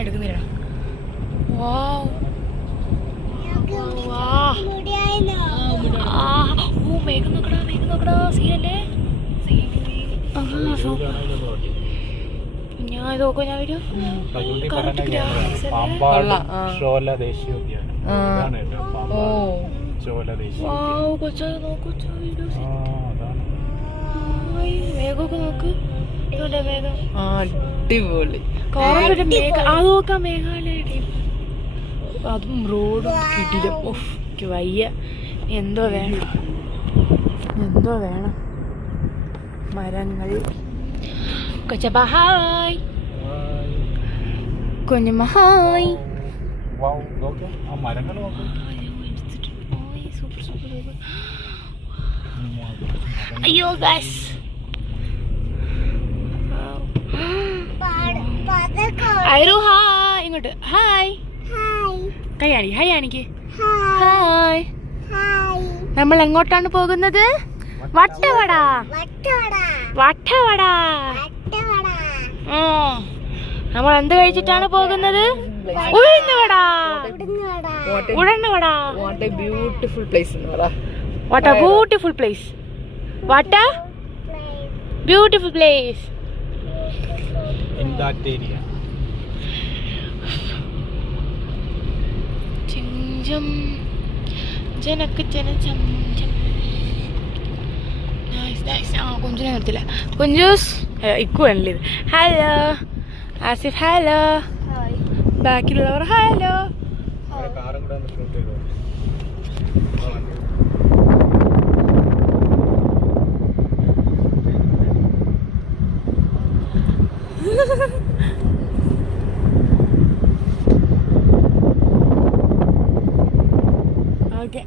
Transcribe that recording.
തന്നെ എടുക്കുന്നില്ല. മേഘം നോക്കടാ സീനല്ലേ. ഞാൻ ഇത് നോക്കോ, ഞാൻ വീഡിയോ മേഘമൊക്കെ നോക്ക്. മേഘം അടിപൊളി. അത് നോക്കാം, മേഘാലയ. അതും റോഡും കിടിലും. എനിക്ക് വയ്യ. എന്തോ വേണം. മരങ്ങൾ. കൊച്ചപ്പ ഹായ്. കുഞ്ഞമ്മ ഹായ്. അയ്യോ ഗൈസ്, ഐറു ഹായ്. ഇങ്ങോട്ട് ഹായ്. കയ്യാണി ഹായ് ആണിക്ക്. ഹായ്. നമ്മൾ എങ്ങോട്ടാണ് പോകുന്നത്? വട്ടവട. നമ്മൾ എന്ത് കഴിച്ചിട്ടാണ് പോകുന്നത്? ഉഴുന്നുവട. What a beautiful place. What a beautiful place. What a beautiful place. In that area. Jam janak jana jam jam. Nice. കുഞ്ചുനെ നിർത്തില്ല. Kunjoos ഇക്കു അല്ലേ. ഹലോ ആസിഫ്. ഹലോ ബാക്കിലുള്ളവർ. ഹലോ. ഓക്കെ.